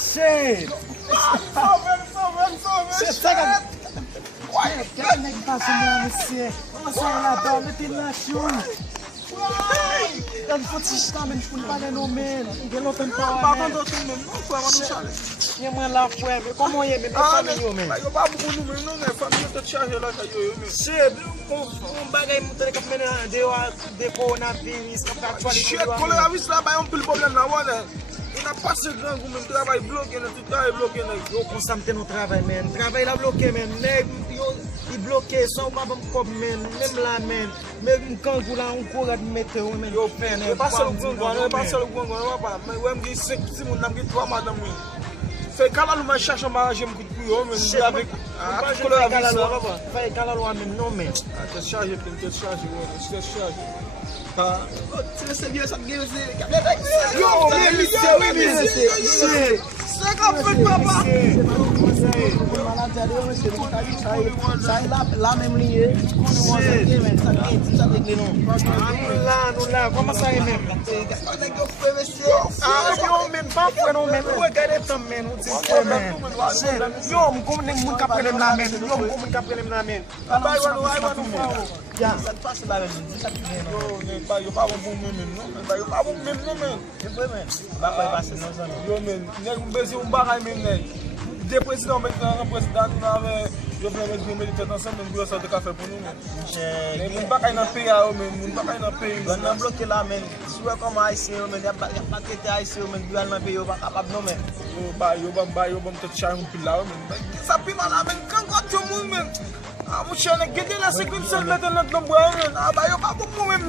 Shit! Quer nem que passa mesmo você? Vamos sair lá, dá, não tem na chuva. Eu vou te estar menos por pagar no menos. Ninguém não tem para lá. Não tem mesmo, não foi, mas não chale. Minha mãe lá foi, como é mesmo? Família mesmo. Eu vou no número, não é família, tô te chargando lá, eu mesmo. Shit, um bagay muito que deu a coronavírus, que tá atualizado. Shit, coronavírus lá vai pelo problema na hora. E na passe grand como trabalho bloqué, tout travail bloqué. Eu constante no trabalho, man. Trabalho lá bloqué, man. E bloqué, só para me comer, même lá, man. Même quand vous là, on court à mettre, man. Eu pena, eu passo o gongo, eu passo o gongo, mas eu me disse que se não me tua madame. Foi cala no mais chacha mais eu me cuido, man. Avec a coronavírus lá, vai cala lá mesmo, não, man. Te charge, te charge. Você sabia essa game? Yo, monsieur. C'est quoi fait papa? Lá mesmo lié. Lá, como sai mesmo? Eu mesmo, papo não mesmo, eu quero também, não sei se é mesmo. Eu me como nem muito capelem lá mesmo, eu me como capelem lá mesmo. Vai, já, ça te passe là mesmo, ça te vient. Eu pas bon même, non? Eu pas bon même, non, man. Depois mesmo, vai passar nos anos. Yo, man, nek mbezi un bagay men nek. De président maintenant, président nous avait yo vle mettre méditer ensemble, nous ça de café pour nous. Mais mon bagay dans pays a men, mon bagay dans pays. On a bloqué là men. Si vous comme haïtien men, y a pas que haïtien men, gouvernement pays pas capable non men. Yo bam te char un pile là men. Ça pi mal men, quand tout le monde men. Ah, mon cher, nek gede la sécurité seul mettre notre l'homme boire men. Ah bah yo pas beaucoup men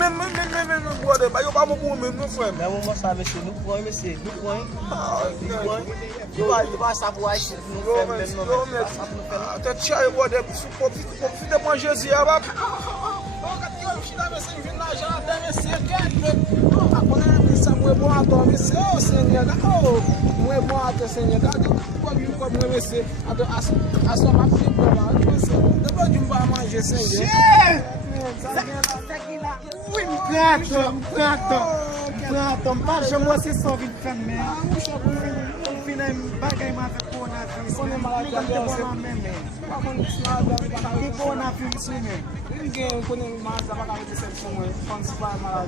boire, bah yo pas beaucoup men mon frère. Mais on ça monsieur, nous point monsieur, nous point. Il va savoir si nous faisons maintenant. Te char yo boire pour de manger Jésus là. Oui, prato, para você só vir para mim. Eu fiz bagay mais com na vida. Não tem boa mesmo. Que boa na vida sim mesmo. Ninguém conhece mais a bagagem de ser como é, quando se vai mal.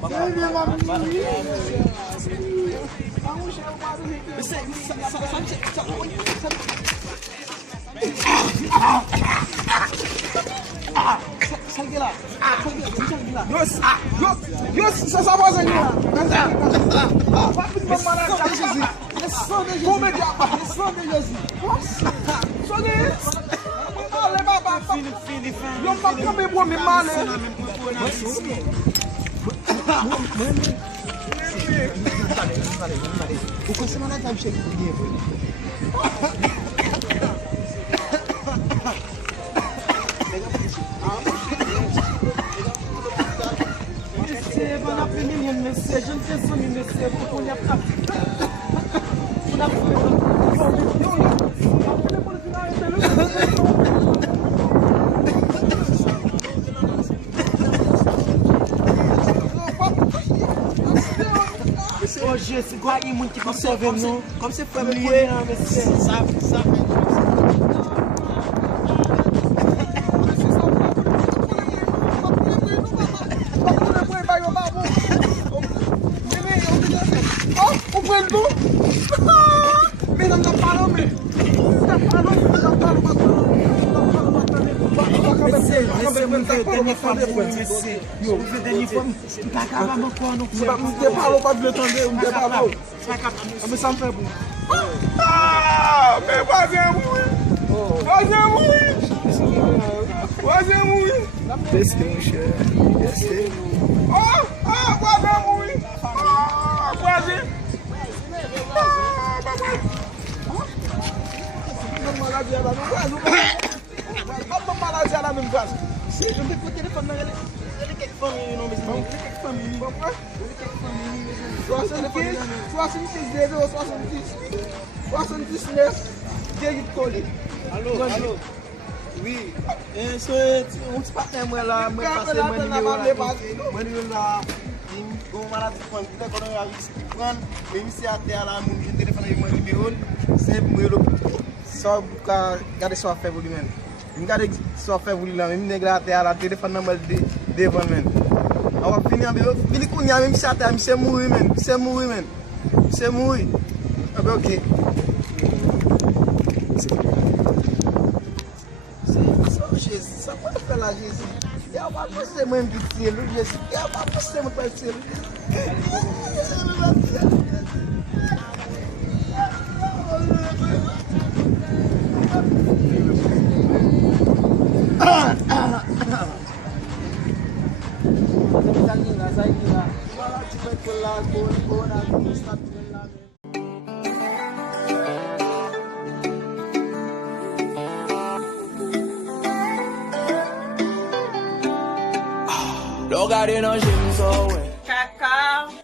Sai lá. Yo, ça va là. Pas plus de malade à Jésus. Comédien, de Jésus. Yo pas comme bon mais mal. O que você não tá mexendo comigo? Bon après-midi, monsieur. Je ne sais pas, monsieur. Pourquoi on a pas. On a hoje, c'est quoi? Il y a muito que você vê, não? Como você foi lié, monsieur? Ça. Dernière fois, eu não vou telefone, ele quer família, não mesmo. Vamos ter que família, vamos lá. Ele quer família. 66 vezes ou 66 vezes, David Cole. Alô. Oui. So, on se passe moi là, moi passer moi là. Bon malade prendre dès qu'on a risque prendre même si à terre là mon téléphone avec mon numéro c'est moi le ça garder ça faire vous même garder ça faire vous là même nèg la terre là téléphone number devant même on va finir fini qu'on y a même si à terre c'est mourir même c'est mourir ah ben OK Jésus, ça va faire la Jésus. Il va pas passer moi pitié, le Jésus. Il va pas passer moi pitié. Look at it on Jim so Kaka.